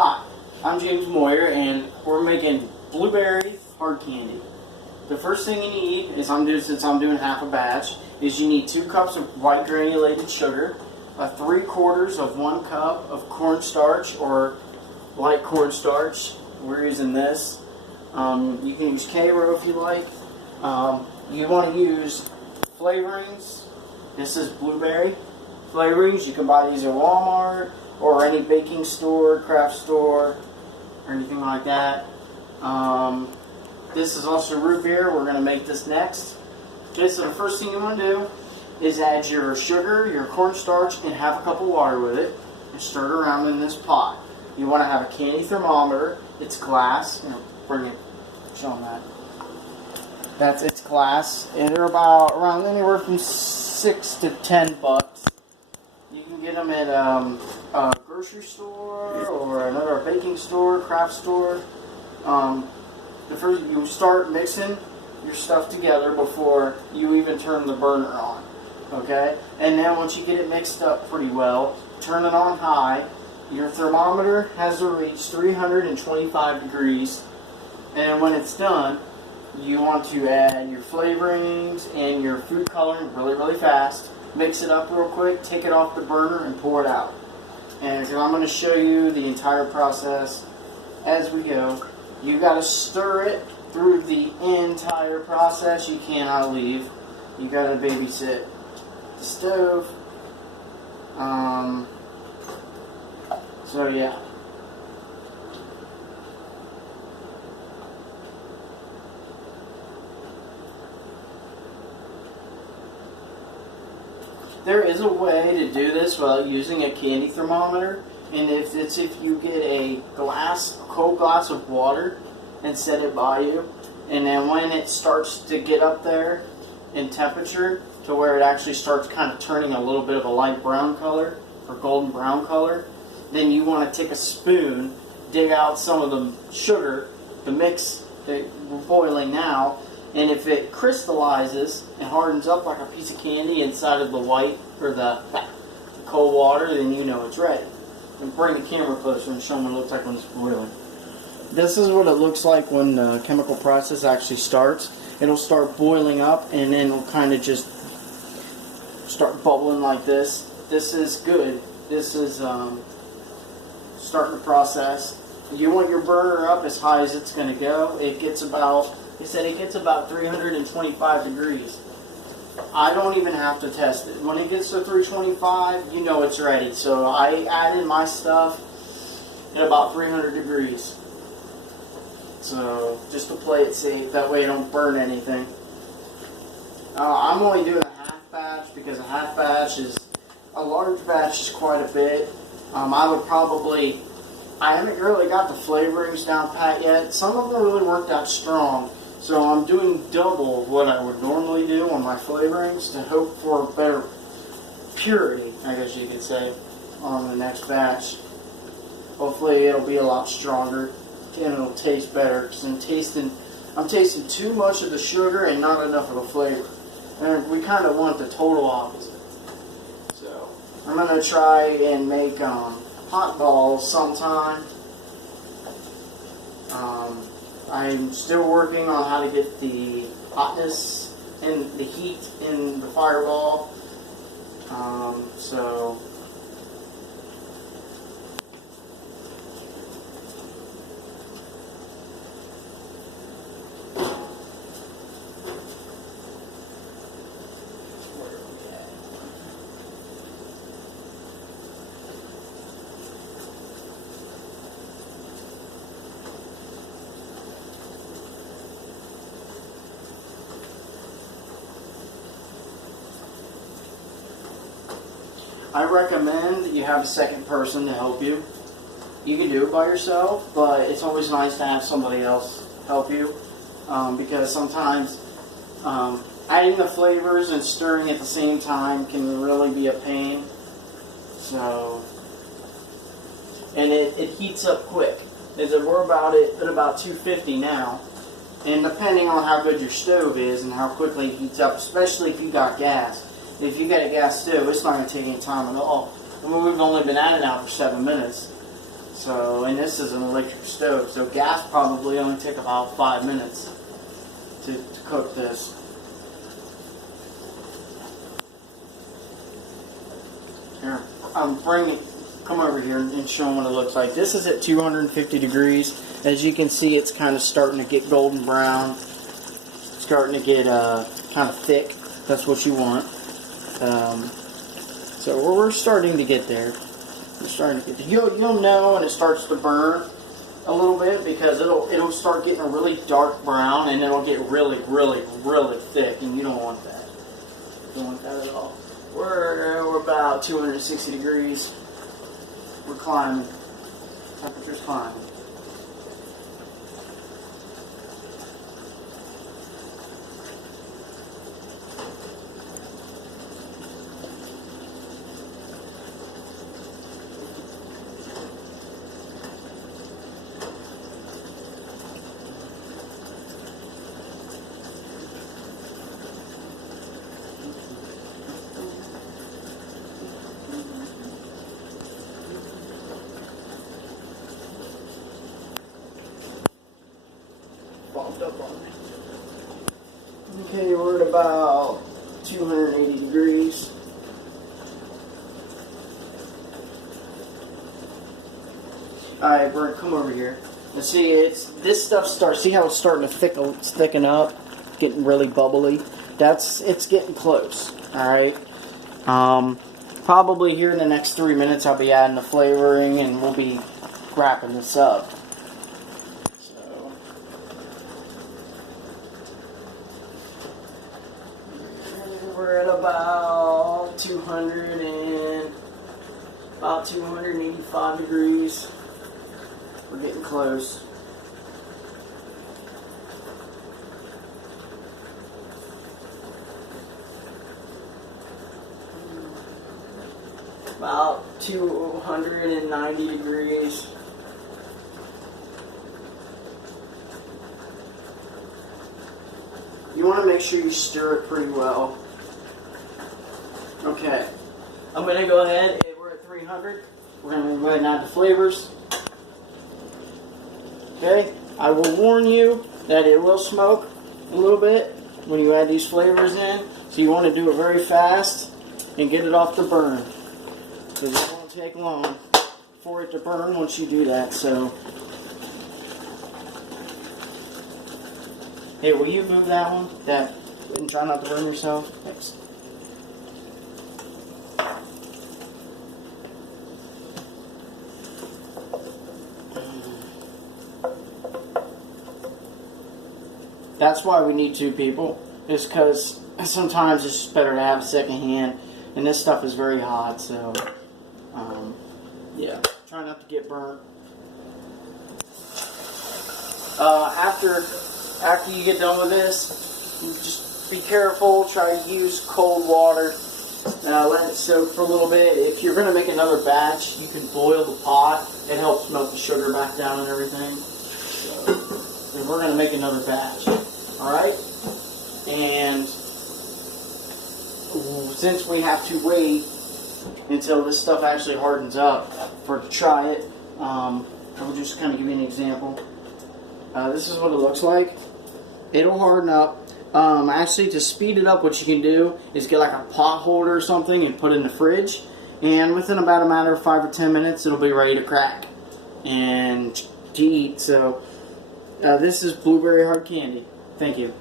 Hi, I'm James Moyer, and we're making blueberry hard candy. The first thing you need is, since I'm doing half a batch, is you need 2 cups of white granulated sugar, 3/4 of 1 cup of cornstarch or light cornstarch. We're using this. You can use Karo if you like. You want to use flavorings. This is blueberry flavorings. You can buy these at Walmart or any baking store, craft store, or anything like that. This is also root beer. We're going to make this next. Okay, so the first thing you want to do is add your sugar, your cornstarch, and have a cup of water with it, and stir it around in this pot. You want to have a candy thermometer. It's glass. Bring it. Show them that. That's its glass, and they're about around anywhere from $6 to $10. You can get them at a grocery store or another baking store, craft store. The first, you start mixing your stuff together before you even turn the burner on. Okay, and then once you get it mixed up pretty well, turn it on high. Your thermometer has to reach 325 degrees, and when it's done, you want to add your flavorings and your food coloring really fast. Mix it up real quick, take it off the burner, and pour it out. And I'm going to show you the entire process as we go. You got to stir it through the entire process. You cannot leave. You got to babysit the stove. So yeah. There is a way to do this without using a candy thermometer, and if you get a cold glass of water and set it by you, and then when it starts to get up there in temperature to where it actually starts kind of turning a little bit of a light brown color or golden brown color, then you want to take a spoon, dig out some of the sugar, the mix that we're boiling now, and if it crystallizes and hardens up like a piece of candy inside of the white or the cold water, then you know it's ready. And bring the camera closer and show them what it looks like when it's boiling. This is what it looks like when the chemical process actually starts. It'll start boiling up, and then it'll kind of just start bubbling like this. This is good. This is starting the process. You want your burner up as high as it's going to go. It gets about, he said it gets about 325 degrees. I don't even have to test it. When it gets to 325, you know it's ready. So I added my stuff at about 300 degrees. So just to play it safe, that way you don't burn anything. I'm only doing a half batch because a half batch is, a large batch is quite a bit. I haven't really got the flavorings down pat yet. Some of them really worked out strong. So I'm doing double what I would normally do on my flavorings to hope for better purity, I guess you could say, on the next batch. Hopefully it'll be a lot stronger and it'll taste better, because I'm tasting too much of the sugar and not enough of the flavor. And we kind of want the total opposite. So I'm going to try and make hot balls sometime. I'm still working on how to get the hotness and the heat in the fireball. So I recommend that you have a second person to help you. You can do it by yourself, but it's always nice to have somebody else help you, because sometimes adding the flavors and stirring at the same time can really be a pain. So, and it heats up quick. We're at about 250 now, and depending on how good your stove is and how quickly it heats up, especially if you got gas. If you got a gas stove, it's not going to take any time at all. I mean, we've only been at it now for 7 minutes. So So, and this is an electric stove, so gas probably only take about 5 minutes to cook this. Here, come over here and show them what it looks like. This is at 250 degrees. As you can see, it's kind of starting to get golden brown. Starting to get kind of thick. That's what you want. So we're starting to get there. We're starting to get there. You'll know when it starts to burn a little bit, because it'll start getting a really dark brown, and it'll get really, really, really thick, and you don't want that. You don't want that at all. We're about 260 degrees. We're climbing. Temperature's climbing. Up on me. Okay, we're at about 280 degrees. Alright, Brent, come over here. And see, this stuff starts, see how it's starting to thicken up, getting really bubbly? It's getting close. Alright. Probably here in the next 3 minutes I'll be adding the flavoring, and we'll be wrapping this up. We're at about 285 degrees. We're getting close. About 290 degrees. You want to make sure you stir it pretty well. Okay, I'm going to go ahead, we're at 300. We're going to go ahead and add the flavors. Okay, I will warn you that it will smoke a little bit when you add these flavors in. So you want to do it very fast and get it off the burn, because it won't take long for it to burn once you do that. So, hey, will you move that one? And try not to burn yourself. Thanks. That's why we need 2 people, is because sometimes it's just better to have a second hand, and this stuff is very hot, so yeah, try not to get burnt. After you get done with this, just be careful, try to use cold water, let it soak for a little bit. If you're going to make another batch, you can boil the pot. It helps melt the sugar back down and everything. So, and we're going to make another batch. Alright? And since we have to wait until this stuff actually hardens up for to try it, I will just kind of give you an example. This is what it looks like. It'll harden up. Actually, to speed it up, what you can do is get like a pot holder or something and put it in the fridge. And within about a matter of 5 or 10 minutes, it'll be ready to crack and to eat. So, this is blueberry hard candy. Thank you.